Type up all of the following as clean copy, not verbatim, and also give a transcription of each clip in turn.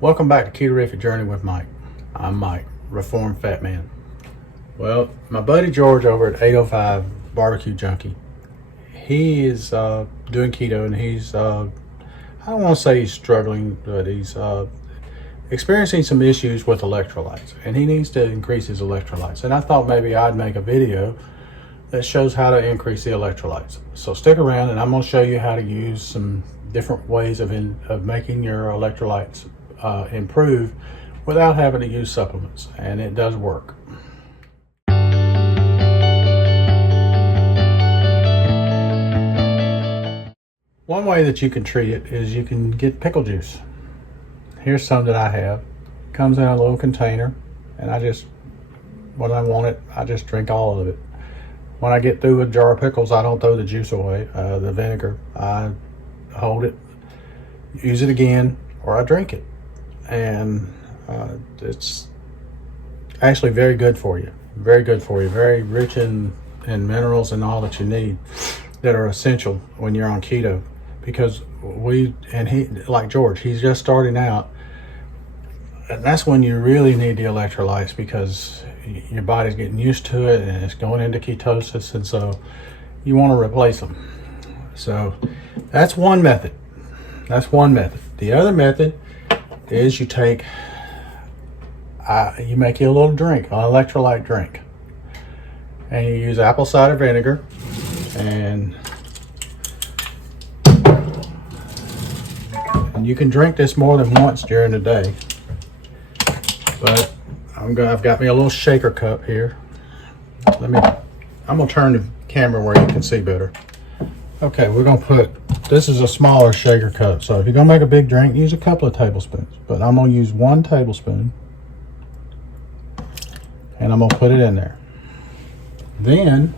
Welcome back to Ketorificjourney with Mike. I'm Mike, Reformed Fat Man. Well, my buddy George over at 805 Barbecue Junkie, he is doing keto, and he's, I don't want to say he's struggling, but he's experiencing some issues with electrolytes, and he needs to increase his electrolytes. And I thought maybe I'd make a video that shows how to increase the electrolytes. So stick around, and I'm going to show you how to use some different ways of making your electrolytes improve without having to use supplements, and it does work. One way that you can treat it is you can get pickle juice. Here's some that I have. It comes in a little container, and when I want it, I just drink all of it. When I get through a jar of pickles, I don't throw the juice away, the vinegar. I hold it, use it again, or I drink it. And it's actually very good for you. Very good for you. Very rich in minerals and all that you need that are essential when you're on keto. Because he, like George, he's just starting out. And that's when you really need the electrolytes, because your body's getting used to it and it's going into ketosis. And so you want to replace them. So that's one method. The other method is you make you a little drink, an electrolyte drink, and you use apple cider vinegar, and you can drink this more than once during the day. But I've got me a little shaker cup here. I'm gonna turn the camera where you can see better. Okay, we're gonna this is a smaller shaker cup, so if you're gonna make a big drink, use a couple of tablespoons, but I'm gonna use 1 tablespoon, and I'm gonna put it in there. Then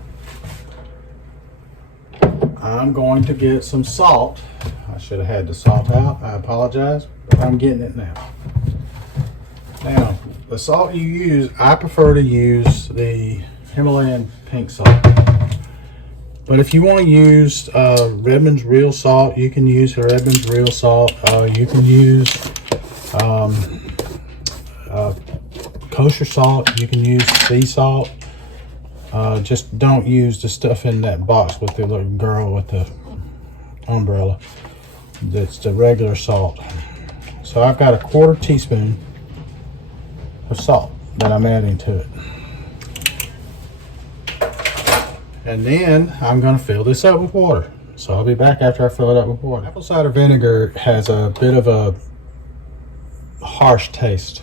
I'm going to get some salt. I should have had the salt out, I apologize, but I'm getting it now. Now, the salt you use, I prefer to use the Himalayan pink salt. But if you want to use Redmond's real salt, you can use Redmond's real salt. You can use kosher salt. You can use sea salt. Just don't use the stuff in that box with the little girl with the umbrella. That's the regular salt. So I've got a 1/4 teaspoon of salt that I'm adding to it. And then I'm going to fill this up with water. So I'll be back after I fill it up with water. Apple cider vinegar has a bit of a harsh taste.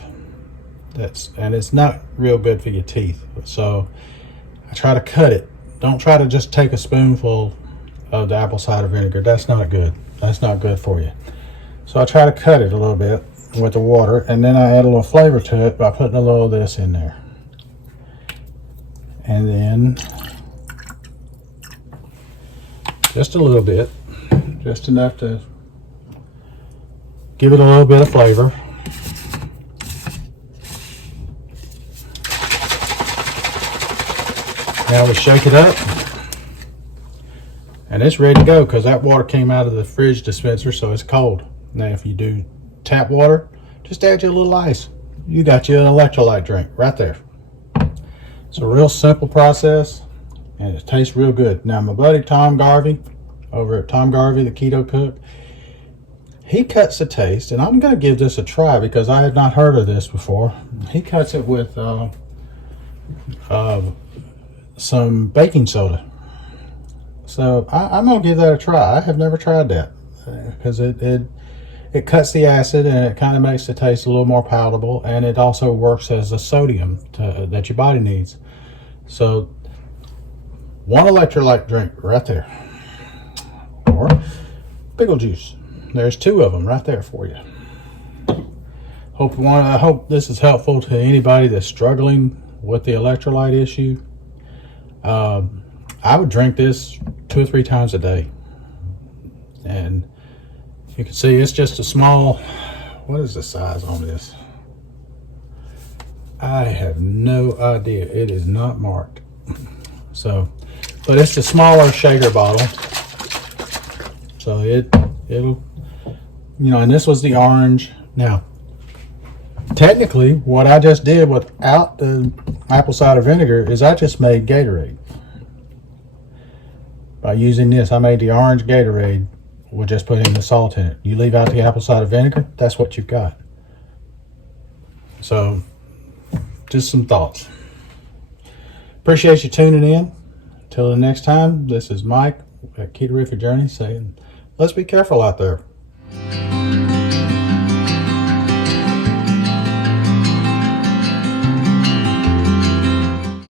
And it's not real good for your teeth. So I try to cut it. Don't try to just take a spoonful of the apple cider vinegar. That's not good. That's not good for you. So I try to cut it a little bit with the water, and then I add a little flavor to it by putting a little of this in there. And then just a little bit, just enough to give it a little bit of flavor. Now we shake it up, and it's ready to go, because that water came out of the fridge dispenser, so it's cold. Now if you do tap water, just add you a little ice. You got you an electrolyte drink right there. It's a real simple process, and it tastes real good. Now my buddy Tom Garvey, over at Tom Garvey, the Keto Cook, he cuts the taste, and I'm going to give this a try because I had not heard of this before. He cuts it with some baking soda. So I'm going to give that a try. I have never tried that because it cuts the acid, and it kind of makes the taste a little more palatable, and it also works as a sodium that your body needs. So 1 electrolyte drink right there, or pickle juice. There's 2 of them right there for you. I hope this is helpful to anybody that's struggling with the electrolyte issue. I would drink this 2 or 3 times a day, and you can see it's just a small, what is the size on this? I have no idea. It is not marked. So, but it's the smaller shaker bottle. So it'll, you know, and this was the orange. Now, technically, what I just did without the apple cider vinegar is I just made Gatorade. By using this, I made the orange Gatorade. We'll just put in the salt in it. You leave out the apple cider vinegar, that's what you've got. So, just some thoughts. Appreciate you tuning in. Till the next time, this is Mike at Ketorificjourney saying, let's be careful out there.